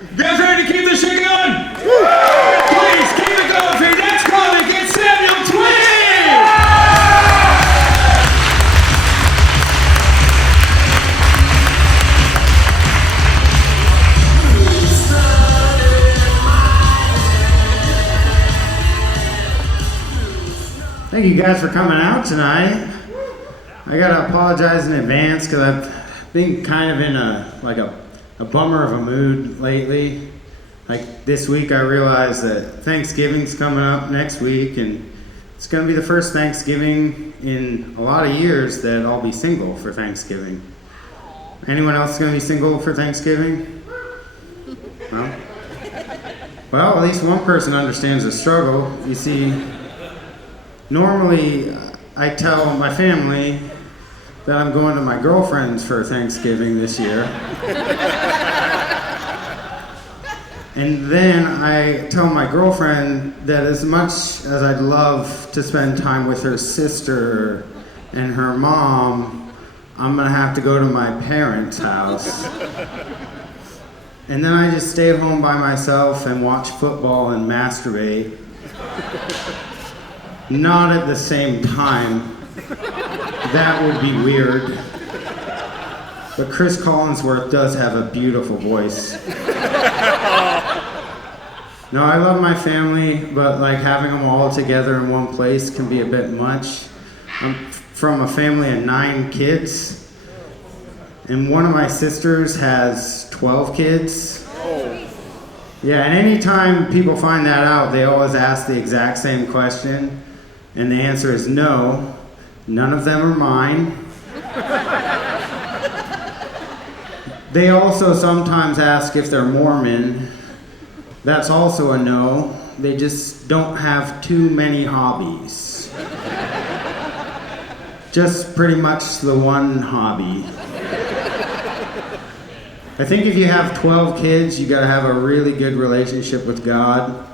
You guys ready to keep this shit going? Please keep it going for your next colleague. It's Samuel Tweed! Thank you guys for coming out tonight. I gotta apologize in advance because I've been kind of in a bummer of a mood lately. Like this week I realized that Thanksgiving's coming up next week, and it's gonna be the first Thanksgiving in a lot of years that I'll be single for Thanksgiving. Anyone else gonna be single for Thanksgiving? No? Well, at least one person understands the struggle. You see, normally I tell my family that I'm going to my girlfriend's for Thanksgiving this year. And then I tell my girlfriend that as much as I'd love to spend time with her sister and her mom, I'm gonna have to go to my parents' house. And then I just stay at home by myself and watch football and masturbate. Not at the same time. That would be weird. But Chris Collinsworth does have a beautiful voice. No, I love my family, but like having them all together in one place can be a bit much. I'm from a family of 9 kids, and one of my sisters has 12 kids. Yeah, and anytime people find that out, they always ask the exact same question, and the answer is no. None of them are mine. They also sometimes ask if they're Mormon. That's also a no. They just don't have too many hobbies. Just pretty much the one hobby. I think if you have 12 kids, you gotta have a really good relationship with God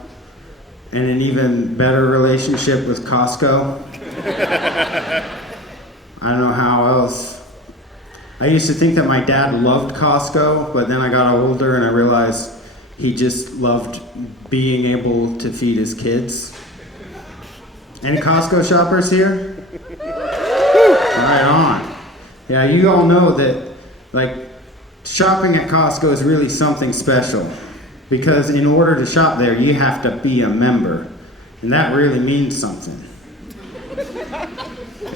and an even better relationship with Costco. I don't know how else. I used to think that my dad loved Costco, but then I got older and I realized he just loved being able to feed his kids. Any Costco shoppers here? Right on. Yeah, you all know that like shopping at Costco is really something special, because in order to shop there, you have to be a member, and that really means something.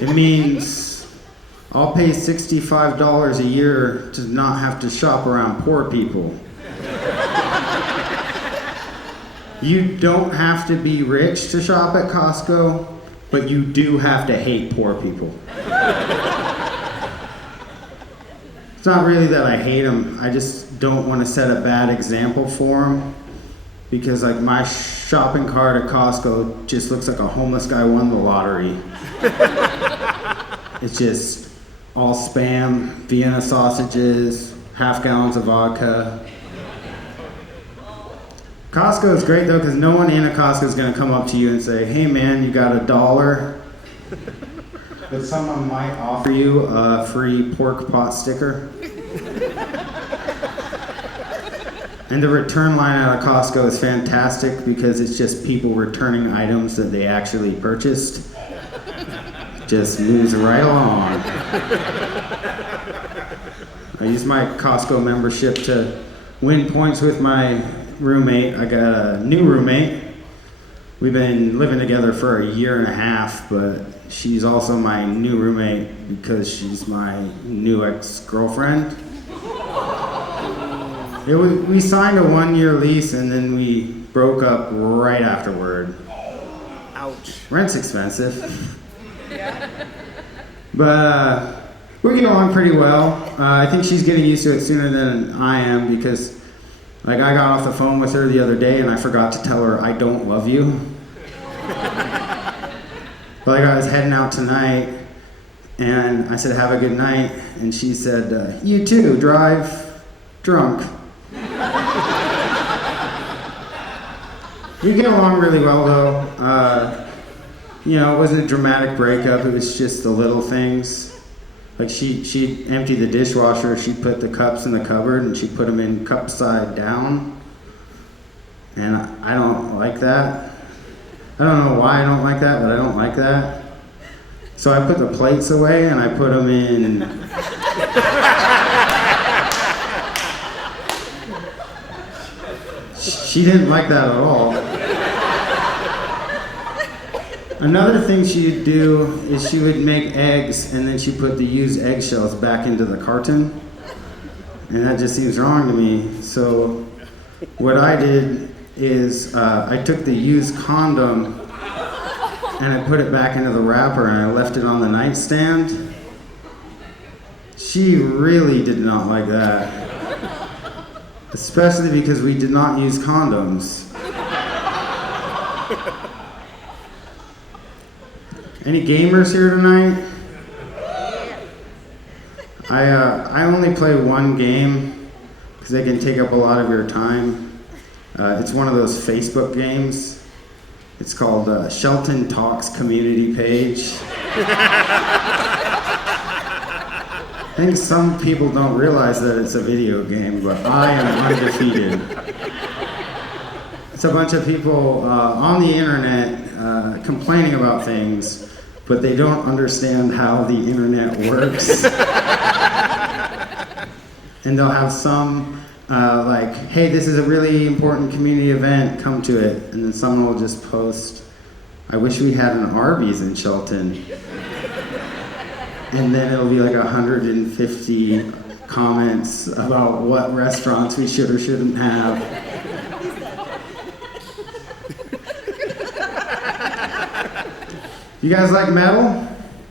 It means I'll pay $65 a year to not have to shop around poor people. You don't have to be rich to shop at Costco, but you do have to hate poor people. It's not really that I hate them, I just don't want to set a bad example for them, because like my shopping cart at Costco just looks like a homeless guy won the lottery. It's just all Spam, Vienna sausages, half gallons of vodka. Costco is great though, because no one in a Costco is going to come up to you and say, hey man, you got $1? But someone might offer you a free pork pot sticker. And the return line out of Costco is fantastic because it's just people returning items that they actually purchased. Just moves right along. I use my Costco membership to win points with my roommate. I got a new roommate. We've been living together for a year and a half, but she's also my new roommate because she's my new ex-girlfriend. We signed a 1-year lease and then we broke up right afterward. Ouch. Rent's expensive. But we get along pretty well. I think she's getting used to it sooner than I am, because like I got off the phone with her the other day and I forgot to tell her I don't love you. But like I was heading out tonight and I said have a good night, and she said you too, drive drunk. We get along really well though. You know, it wasn't a dramatic breakup, it was just the little things. Like she'd empty the dishwasher, she'd put the cups in the cupboard and she'd put them in cup side down. and I don't like that. I don't know why I don't like that, but I don't like that. So I put the plates away and I put them in. She didn't like that at all. Another thing she'd do is she would make eggs and then she put the used eggshells back into the carton. And that just seems wrong to me. So what I did is I took the used condom and I put it back into the wrapper and I left it on the nightstand. She really did not like that. Especially because we did not use condoms. Any gamers here tonight? I only play one game because they can take up a lot of your time. It's one of those Facebook games. It's called Shelton Talks Community Page. I think some people don't realize that it's a video game, but I am undefeated. It's a bunch of people on the internet complaining about things, but they don't understand how the internet works. And they'll have some like, hey, this is a really important community event, come to it. And then someone will just post, I wish we had an Arby's in Shelton. And then it'll be like 150 comments about what restaurants we should or shouldn't have. You guys like metal?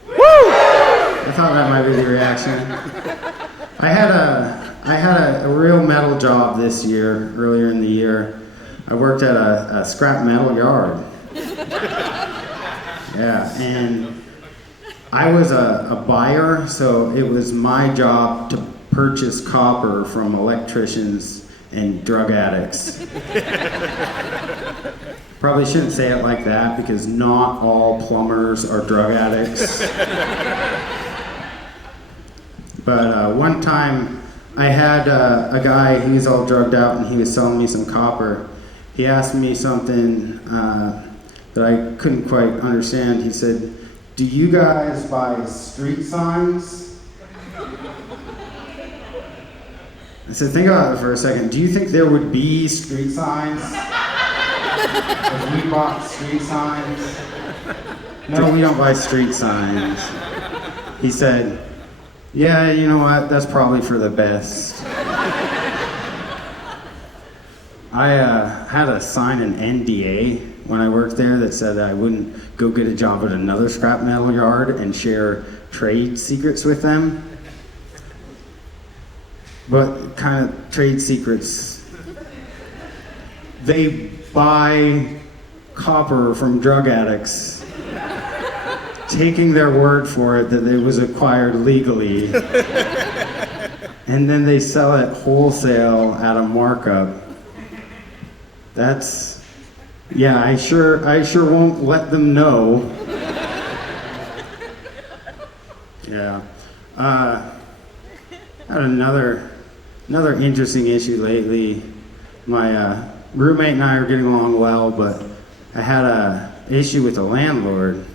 Woo! I thought that might be the reaction. I had a real metal job this year, earlier in the year. I worked at a scrap metal yard. Yeah, and I was a buyer, so it was my job to purchase copper from electricians and drug addicts. Probably shouldn't say it like that because not all plumbers are drug addicts. But one time I had a guy, he was all drugged out and he was selling me some copper. He asked me something that I couldn't quite understand. He said, do you guys buy street signs? I said, think about it for a second. Do you think there would be street signs if we bought street signs? No, we don't buy street signs. He said, yeah, you know what? That's probably for the best. I had to sign an NDA when I worked there that said I wouldn't go get a job at another scrap metal yard and share trade secrets with them. But kind of trade secrets. They buy copper from drug addicts, taking their word for it that it was acquired legally, and then they sell it wholesale at a markup. That's, yeah, I sure won't let them know. Yeah. I had another interesting issue lately. My roommate and I are getting along well, but I had a issue with the landlord.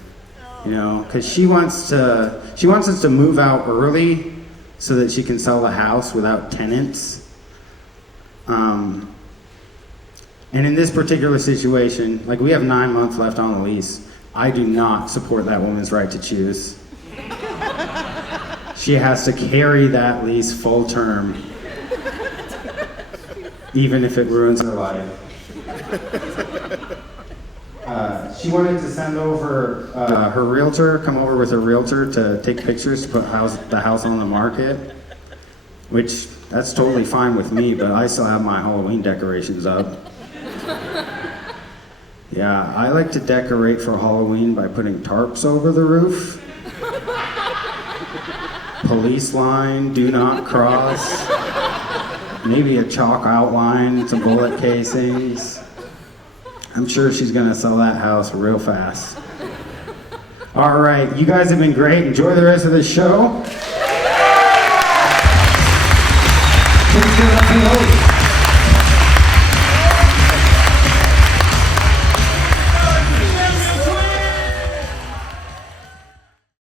You know, because she wants us to move out early so that she can sell the house without tenants. And in this particular situation, like we have 9 months left on the lease, I do not support that woman's right to choose. She has to carry that lease full term, even if it ruins her life. She wanted to send over her realtor, come over with her realtor to take pictures to put the house on the market, which that's totally fine with me, but I still have my Halloween decorations up. Yeah, I like to decorate for Halloween by putting tarps over the roof. Police line, do not cross. Maybe a chalk outline, some bullet casings. I'm sure she's gonna sell that house real fast. All right, you guys have been great. Enjoy the rest of the show.